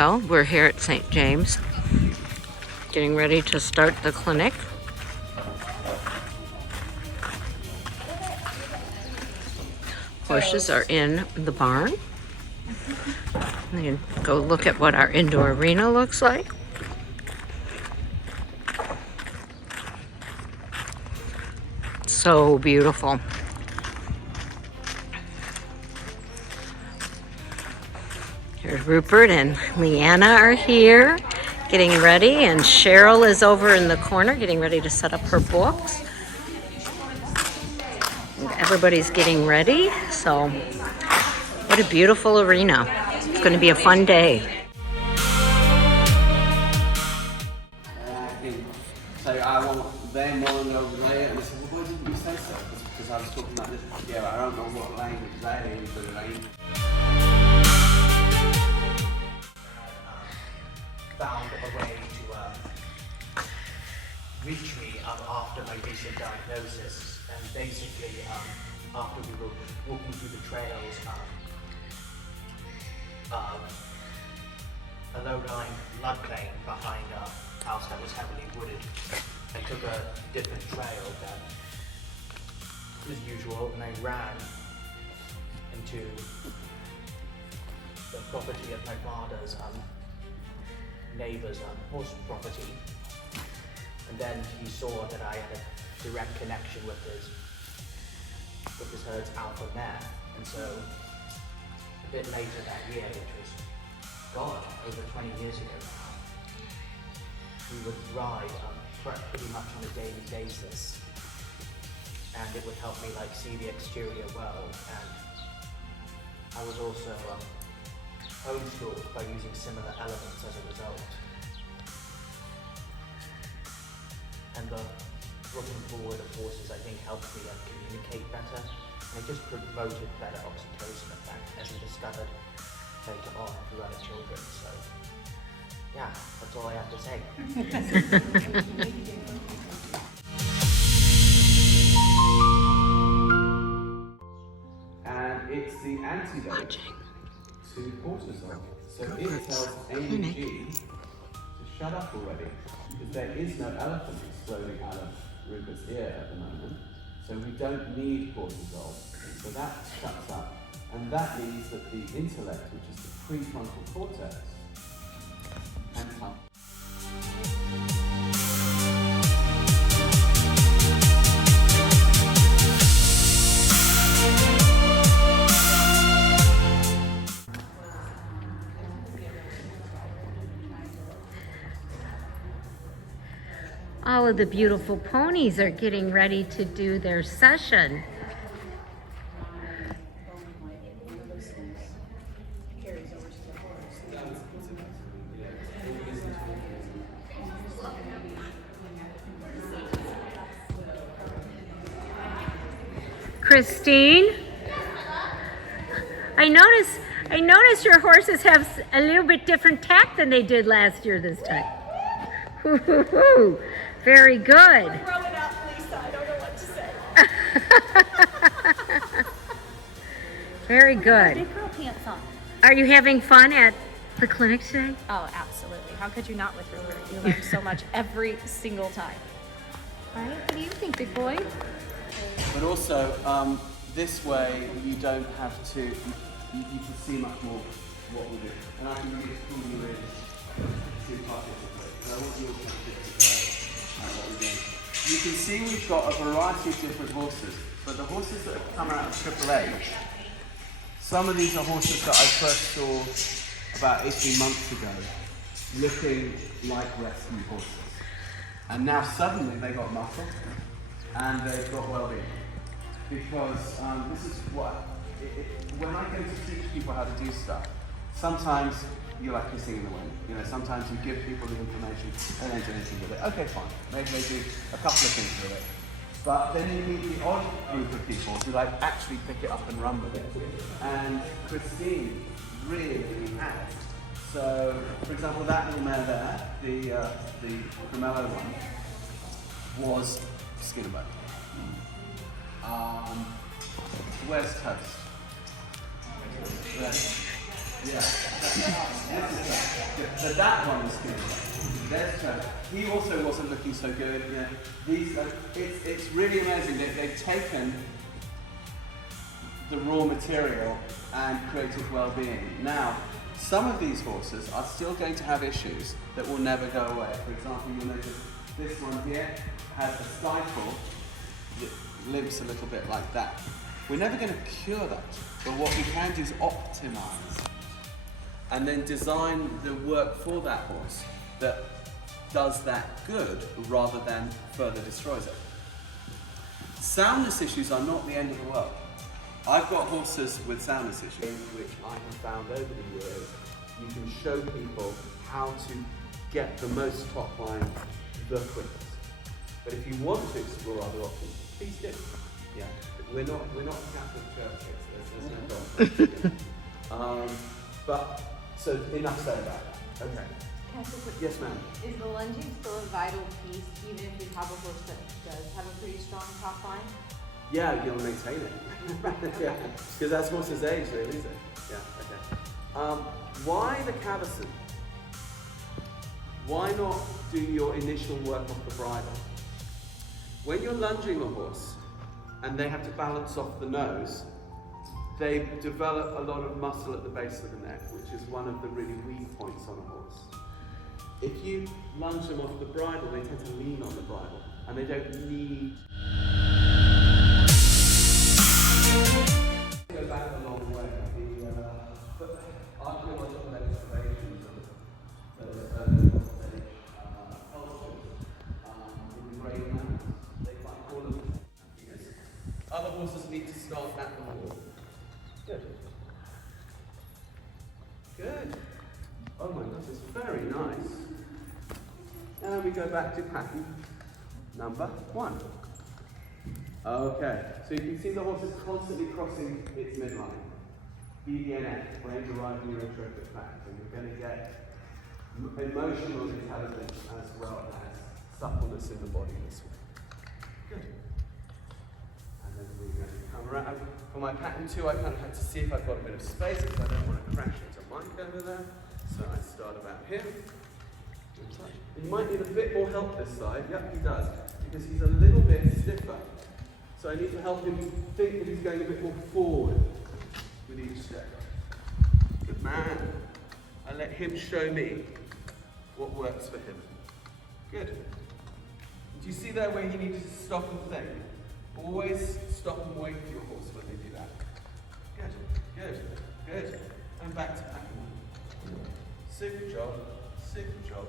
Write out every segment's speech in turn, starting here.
Well, we're here at St. James, getting ready to start the clinic. Horses are in the barn. You can go look at what our indoor arena looks like. So beautiful. Here's Rupert and Leanna are here getting ready, and Cheryl is over in the corner getting ready to set up her books. Everybody's getting ready, so what a beautiful arena. It's going to be a fun day. So I want them on over there, and they said, well, why didn't you say so? Because I was talking like this. Yeah, I don't know what language that is, but it ain't. Found a way to reach me after my recent diagnosis, and basically after we were walking through the trails, a low-lying floodplain behind a house that was heavily wooded. I took a different trail than usual, and I ran into the property of my father's neighbor's horse property, and then he saw that I had a direct connection with his herd's alpha mare, and so a bit later that year, which was over 20 years ago now, we would ride pretty much on a daily basis, and it would help me like see the exterior well, and I was also homeschooled by using similar elements as a result. And the looking forward of horses, I think, helped me communicate better, and it just promoted better oxytocin effect, as we discovered later on through other children. So, yeah, that's all I have to say. And it's the antidote to cortisol. So it tells AMG to shut up already, because there is no elephant exploding out of Rupert's ear at the moment. So we don't need cortisol. So that shuts up. And that means that the intellect, which is the prefrontal cortex, can come. All of the beautiful ponies are getting ready to do their session. Christine, I notice your horses have a little bit different tack than they did last year this time. Hoo-hoo-hoo. Very good. Throw it out, Lisa. I don't know what to say. Very good. Big girl pants on. Are you having fun at the clinic today? Oh, absolutely. How could you not with Rupert? You learn so much every single time. Right? What do you think, big boy? But also, this way you don't have to, you can see much more what we do. And I can really pull you in to participate. So I want you all to what we're doing. You can see we've got a variety of different horses. But the horses that have come out of Triple H, some of these are horses that I first saw about 18 months ago, looking like rescue horses. And now suddenly they got muscle and they've got well-being. Because this is what, when I go to teach people how to do stuff, sometimes you're like kissing in the wind. You know, sometimes you give people the information and then do anything with it. Okay, fine. Maybe they do a couple of things with it. But then you meet the odd group of people who like actually pick it up and run with it. And Christine really has. So, for example, that little mare there, the Pomelo one, was skin and bone. Where's Toast? Yeah. So that one is good. There's Trevor. He also wasn't looking so good. Yeah. It's really amazing. They've taken the raw material and created well-being. Now, some of these horses are still going to have issues that will never go away. For example, you'll notice this one here has a stifle that limps a little bit like that. We're never going to cure that, but what we can do is optimize and then design the work for that horse that does that good rather than further destroys it. Soundness issues are not the end of the world. I've got horses with soundness issues, which I have found over the years, you can show people how to get the most top line the quickest. But if you want to explore other options, please do. Yeah, we're not Catholic Church, there's no problem. But so enough said about that. Okay. Can I ask a quick Yes, ma'am. Is the lunging still a vital piece, even if you have a horse that does have a pretty strong top line? Yeah, you'll maintain it. Yeah, because that's horse's age, really, is it? Yeah. Okay. Why the cavesson? Why not do your initial work off the bridle? When you're lunging a horse and they have to balance off the nose, they develop a lot of muscle at the base of the neck, which is one of the really weak points on a horse. If you lunge them off the bridle, they tend to lean on the bridle, and they don't need. Go back a long way. The archaeological excavations of the early prosthetic cultures in the Great Mountains, they find all of this. Other horses need to start at the wall. Good. Good. Oh my gosh, it's very nice. And we go back to pattern number 1. Okay, so you can see the horse is constantly crossing its midline. BDNF, brain-derived neurotrophic factor. You're going to get emotional intelligence as well as suppleness in the body this way. Good. And then we're going to come around. For my pattern 2, I kind of had to see if I've got a bit of space because I don't want to crash into Mike over there. So I start about here. He might need a bit more help this side. Yep, he does. Because he's a little bit stiffer. So I need to help him think that he's going a bit more forward with each step. Good man. I let him show me what works for him. Good. Do you see there where he needed to stop and think? Always stop and wait for your horse when they do that. Good, good, good. And back to pattern 1. Super job, super job.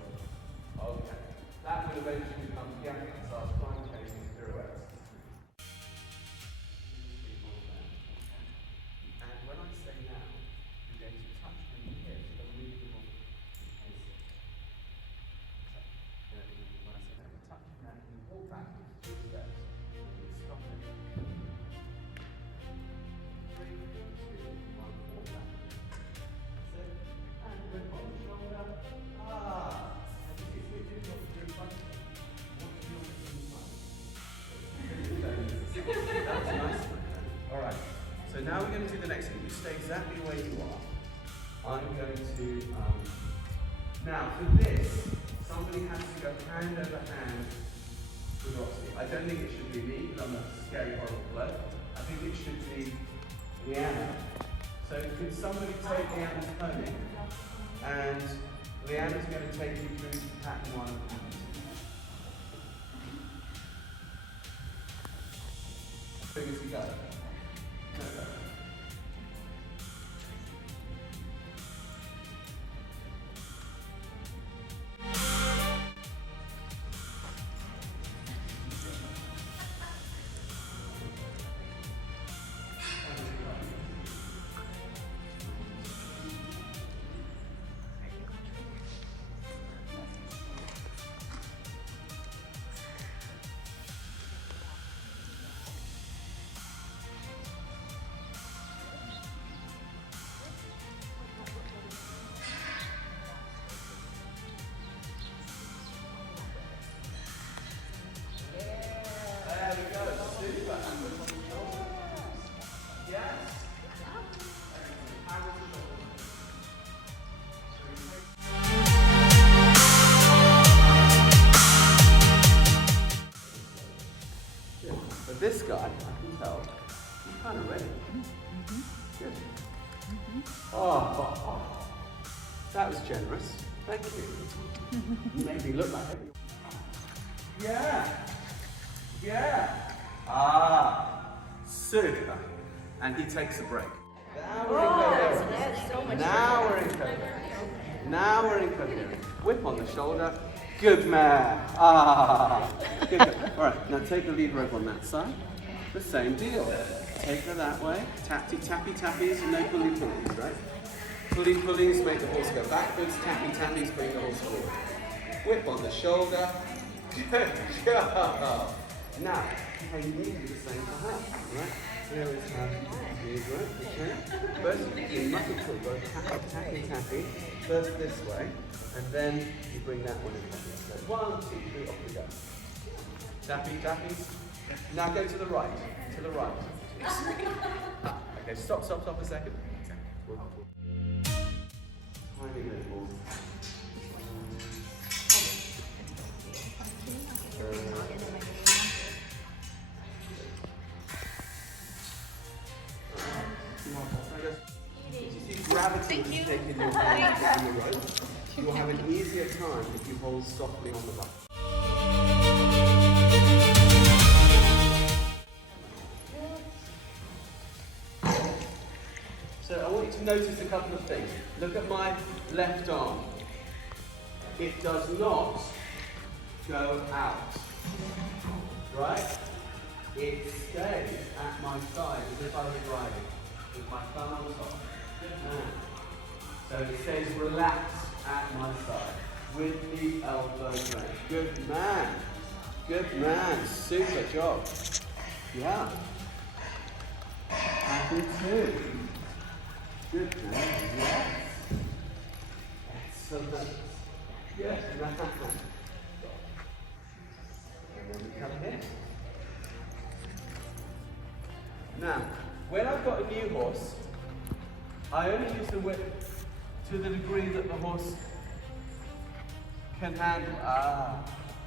Okay. That will eventually become piano massage, fine chasing pirouettes. And when I say now, you're going to touch him here to the movable pace. So, when I say that, you touch him there, and you walk back 2 steps. You stop it. 3, 2, 1, walk back. That's it. And grip on the shoulder. That's nice. Alright, so now we're going to do the next thing. You stay exactly where you are. I'm going to, now for this, somebody has to go hand over hand with Roxy. I don't think it should be me because I'm a scary, horrible bloke. I think it should be Leanna. So could somebody take Leanna's pony? And Leanna's going to take you through pattern 1 and pattern 2. Big as you go. No, go. This guy, I can tell, he's kind of ready. Good. Oh, that was generous. Thank you. You made me look like it. Yeah. Yeah. Ah, super. And he takes a break. Now we're incoherent. Now we're incoherent. Now we're incoherent. Whip on the shoulder. Good man. Ah. Good man. All right, now take the lead rope on that side. The same deal. Take her that way. Tappy, tappy, tappies, no pulley pulleys, right? Pulley pulleys make the horse go backwards. Tappy, tappies bring the horse forward. Whip on the shoulder. Good job. Now, okay, you need to do the same for her, right? Here is her lead rope, okay? First, you mustn't go tappy, tappy, tappy. First this way, and then you bring that one in. So 1, 2, 3, off we go. Tappy, tappy. Now go to the right. To the right. Okay, stop a second. Tiny little. You see gravity is taking your hand on the rope. You'll have an easier time if you hold softly on the butt. So I want you to notice a couple of things. Look at my left arm. It does not go out. Right? It stays at my side as if I was riding, with my thumb on top. Good man. So it stays relaxed at my side, with the elbow raised. Good man. Good man. Super job. Yeah. Happy too. Good man. Yes. Excellent. Yes. And then we come here. Now, when I've got a new horse, I only use the whip to the degree that the horse can handle.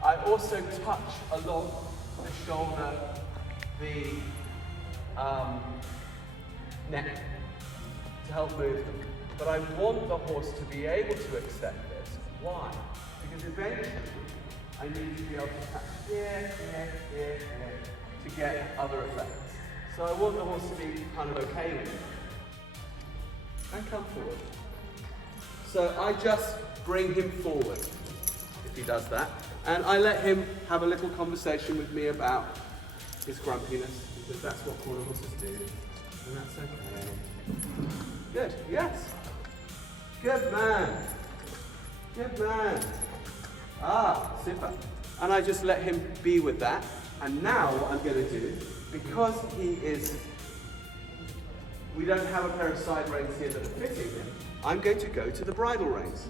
I also touch along the shoulder, the neck, to help move them. But I want the horse to be able to accept this. Why? Because eventually I need to be able to touch here, to get other effects. So I want the horse to be kind of okay with it. And come forward. So I just bring him forward, if he does that. And I let him have a little conversation with me about his grumpiness, because that's what quarter horses do. And that's okay. Good, yes. Good man. Good man. Super. And I just let him be with that. And now what I'm going to do, because we don't have a pair of side reins here that are fitting him, I'm going to go to the bridle reins,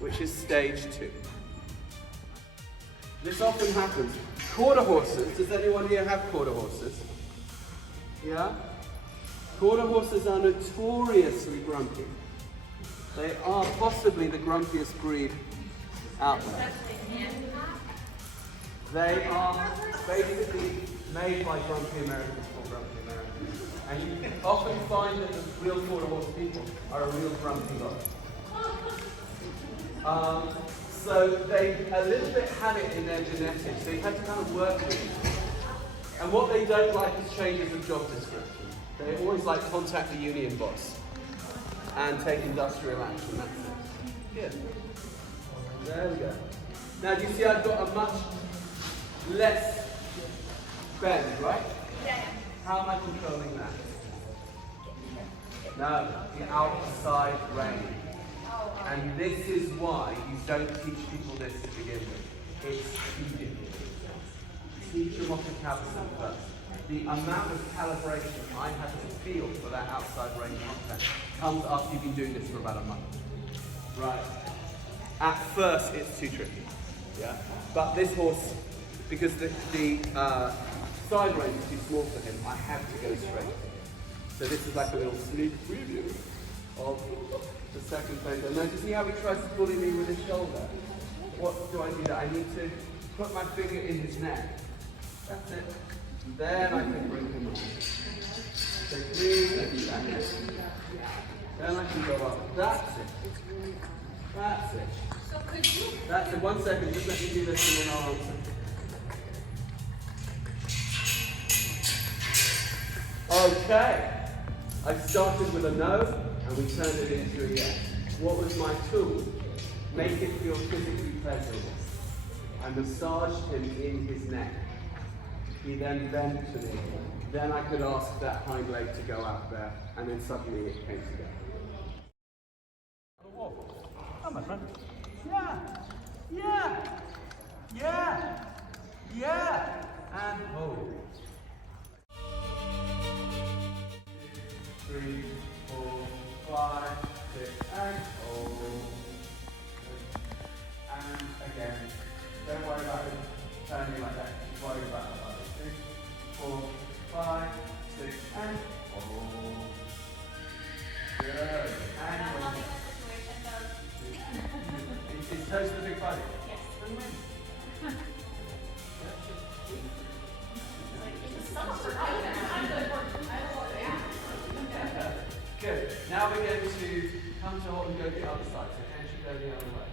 which is stage 2. This often happens. Quarter horses, does anyone here have quarter horses? Yeah? Quarter horses are notoriously grumpy. They are possibly the grumpiest breed out there. They are basically made by grumpy Americans for grumpy Americans. And you often find that the real quarter horse people are a real grumpy lot. So they a little bit have it in their genetics. They've had to kind of work with it. And what they don't like is changes of job description. They always like to contact the union boss and take industrial action. That's it. Good. There we go. Now do you see I've got a much less bend, right? Yeah. How am I controlling that? No, the outside rein. And this is why you don't teach people this to begin with. It's teaching. Teach them what to calibrate first. The amount of calibration I have to feel for that outside rein contact comes after you've been doing this for about a month. Right. At first, it's too tricky. Yeah. But this horse, because the side rein is too small for him, I have to go straight. So this is like a little sneak preview of the second phase. And now do you see how he tries to bully me with his shoulder? What do I do? I need to put my finger in his neck. That's it. Then I can bring him on. So 3, and then I can go up. That's it. That's it. So could you? That's it. 1 second, just let me do this and then I'll answer. Okay. I started with a no and we turned it into a yes. What was my tool? Make it feel physically pleasurable. I massaged him in his neck. He then bent to me. Then I could ask that hind leg to go out there, and then suddenly it came together. Come my friend. Yeah. Yeah. Yeah. Yeah. And hold. 3, 4, 5, 6, and hold. And again. Don't worry about it turning like that. Just worry about it like this. 3, 4, 5, 6, and hold. Good. And when it's toast the big body. Yes. Good. Now we're going to come to halt and go the other side. So can you go the other way?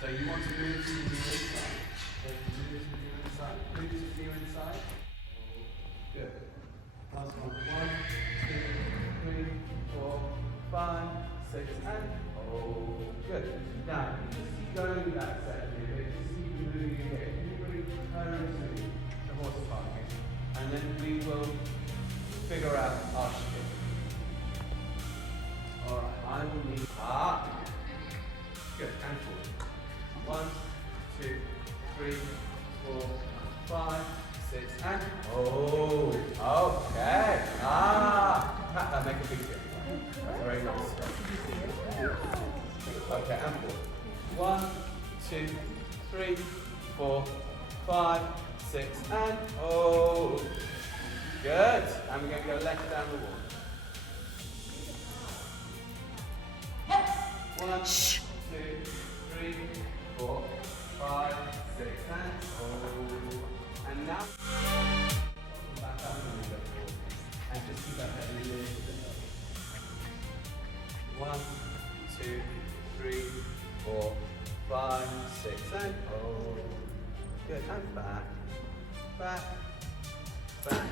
So you want to move to the inside. So move to the inside. Move to the inside. Good. Last one. 1, 2, 3, 4, 5, 6, and hold. Good. Now, just keep going that second bit. Just keep moving again. Can you really turn to the horse parking? And then we will figure out our shift. Alright, I will need. Good. And forward. 1, 2, 3, 4, 5, 6, and oh, okay. That make a big difference. That's very nice. Okay, and forward. 1, 2, 3, 4, 5, 6, and oh, good. And we're going to go left down the wall. 1, 2, 3, 4, 5, 6, and hold. And now, back up and we go forward. And just keep that head a little bit lower. 1, 2, 3, 4, 5, 6, and hold. Good, and back, back, back,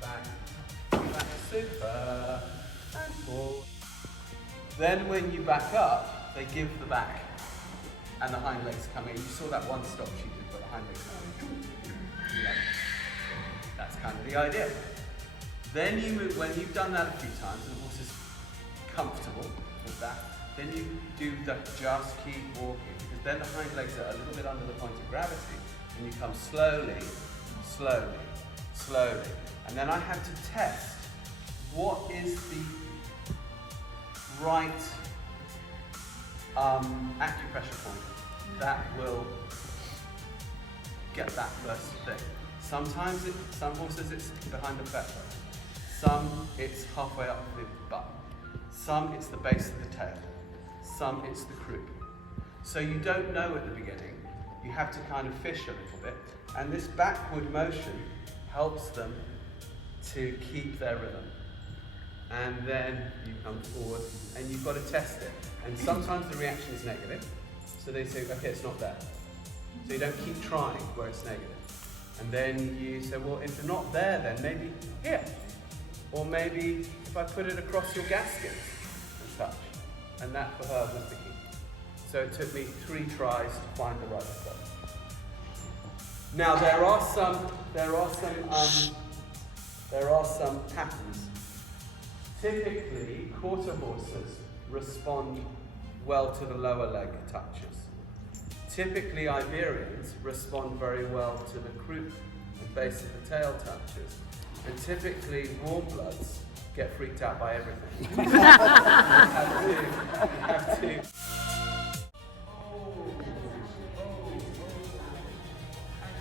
back, back, super, and forward. Then when you back up, they give the back and the hind legs come in. You saw that one stop she did, but the hind legs come in. Yeah. That's kind of the idea. Then you move, when you've done that a few times and the horse is comfortable with that, then you do the just keep walking, because then the hind legs are a little bit under the point of gravity, and you come slowly, slowly, slowly. And then I have to test what is the right acupressure point that will get that first thing. Sometimes some horses it's behind the fetter, some it's halfway up the butt, some it's the base of the tail, some it's the croup. So you don't know at the beginning, you have to kind of fish a little bit, and this backward motion helps them to keep their rhythm. And then you come forward and you've got to test it. And sometimes the reaction is negative, so they say, okay, it's not there. So you don't keep trying where it's negative. And then you say, well, if it's not there, then maybe here. Or maybe if I put it across your gasket and touch. And that for her was the key. So it took me 3 tries to find the right stuff. Now there are some patterns. Typically, quarter horses respond well to the lower leg touches. Typically, Iberians respond very well to the croup and base of the tail touches. And typically, warm bloods get freaked out by everything. You have to. And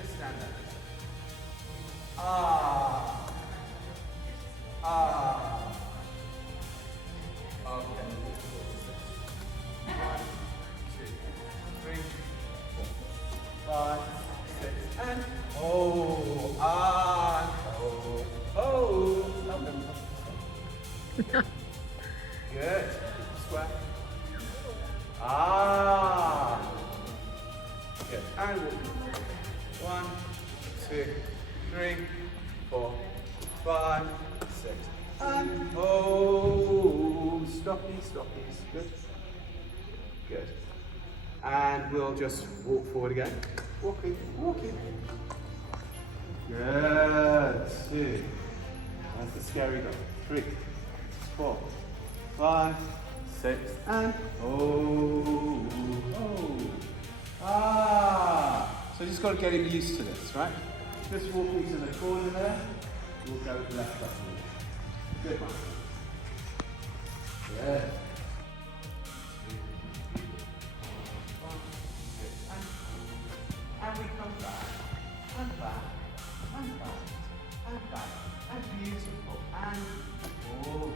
just stand there. Okay. 1, 2, 3, 4, 5, 6, and Good. Square. Ah. Good. And walk. 1, 2, 3, 4, 5, 6. And hold. Stoppies. Good. Good. And we'll just walk forward again. Walking. Good. 2. That's the scary dog. 3, 4, 5, 6, and oh. So just got to get him used to this, right? Just walking to the corner there. We'll go left up. Good one. Yeah. And we come back, and back, and back, and back, and beautiful, and forward.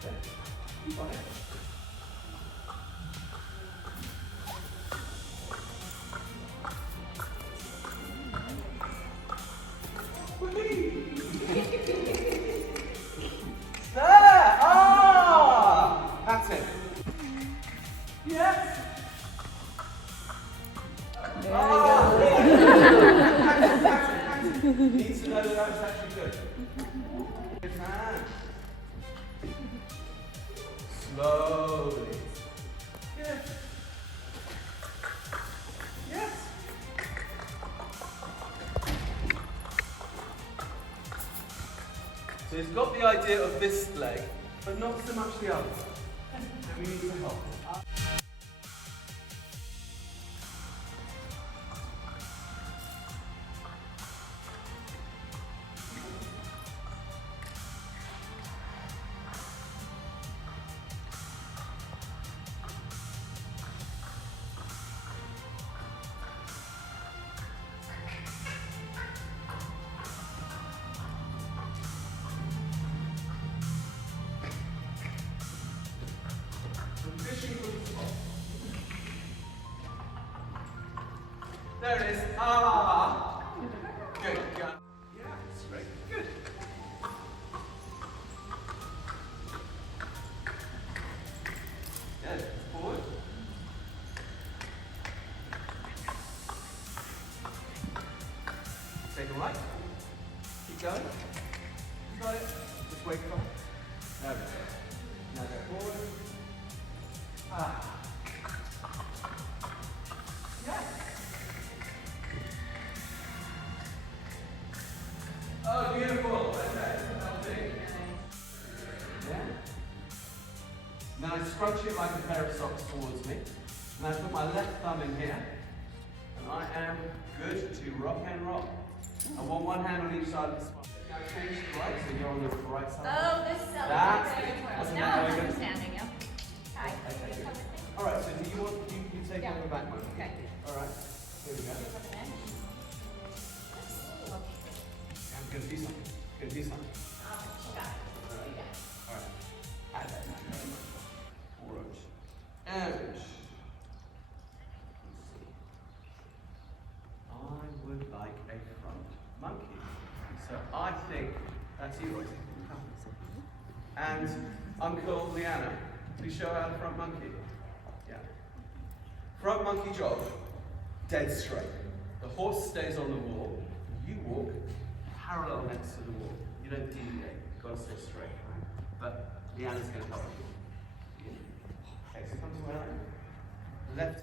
That's it. You got it. There! Ah! That's it. Yes! There we go. Needs to know that was actually good. Good man. Slowly. Good. Yes. So he's got the idea of this leg, but not so much the other. So we need to help. There it is. Ah! Good. Yeah, straight. Good. Good. Forward. Take a right. Keep going. You got it. Just wait for it. There we go. Now go forward. Ah. Oh, beautiful. Okay. Yeah. Now I scrunch it like a pair of socks towards me. And I put my left thumb in here. And I am good to rock and roll. I want one hand on each side of the spine. Now change to right, so you're on the right side. Oh, this is That's good. good. Now I'm understanding you. Hi. Okay, good. Alright, so do you want, you take on the back one? Okay. Alright, here we go. I'm going to do something. Going to do something. Alright. Add that. Forward. Ouch. I would like a front monkey. So I think that's you, Rosie. And Uncle Leanna, please show her the front monkey. Yeah. Front monkey jog, dead straight. The horse stays on the wall. You walk parallel next to the wall. You don't deviate. You've got to stay straight. But Leanna's going to help you. Okay, so come to where I am. Left.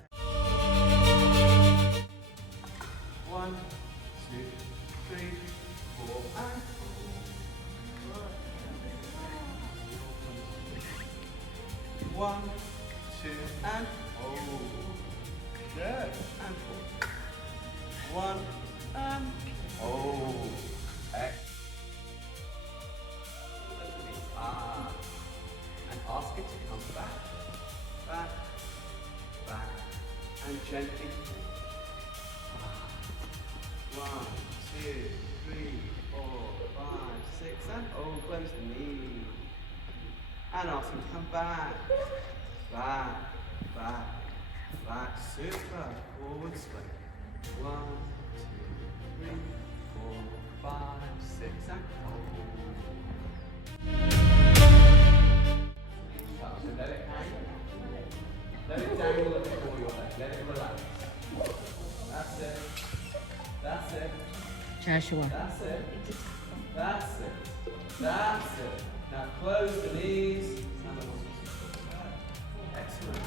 1, 2, 3, 4, and 1, 2, and oh, good, and 4. 1, and oh, excellent. And ask it to come back, and gently. 1, 2, 3, 4, 5, 6, and oh, close the knee. And ask him to come back. Super. Forward swing. 1, 2, 3, 4, 5, 6, and hold. So let it hang. Let it dangle at the core of your leg. Let it relax. That's it. That's it. Joshua. That's it. That's it. That's it. Now close the knees. Excellent.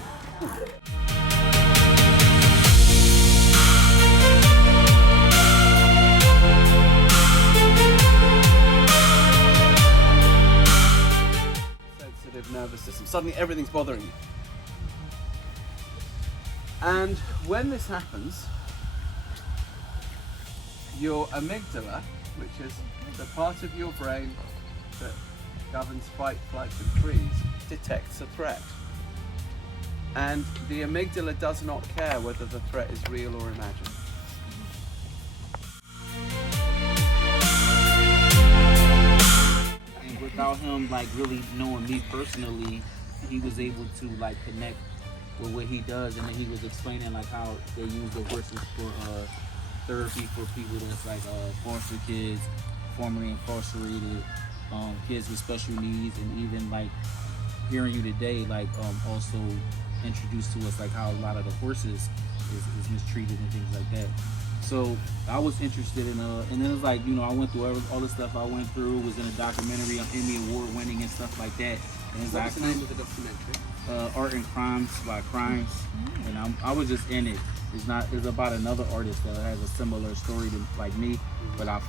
Sensitive nervous system. Suddenly everything's bothering you. And when this happens, your amygdala, which is the part of your brain that governs fight, flight, and freeze, detects a threat. And the amygdala does not care whether the threat is real or imagined. And without him like really knowing me personally, he was able to like connect with what he does, and then he was explaining like how they use the horses for therapy for people that's like foster kids, formerly incarcerated, kids with special needs, and even like hearing you today, like also introduced to us like how a lot of the horses is mistreated and things like that. So I was interested in and then it was like, you know, I went through all the stuff I went through, was in a documentary, Emmy Award winning and stuff like that. And it's What's the name of the documentary? Art and Crimes by Crimes, and I was just in it. It's about another artist that has a similar story to like me, but I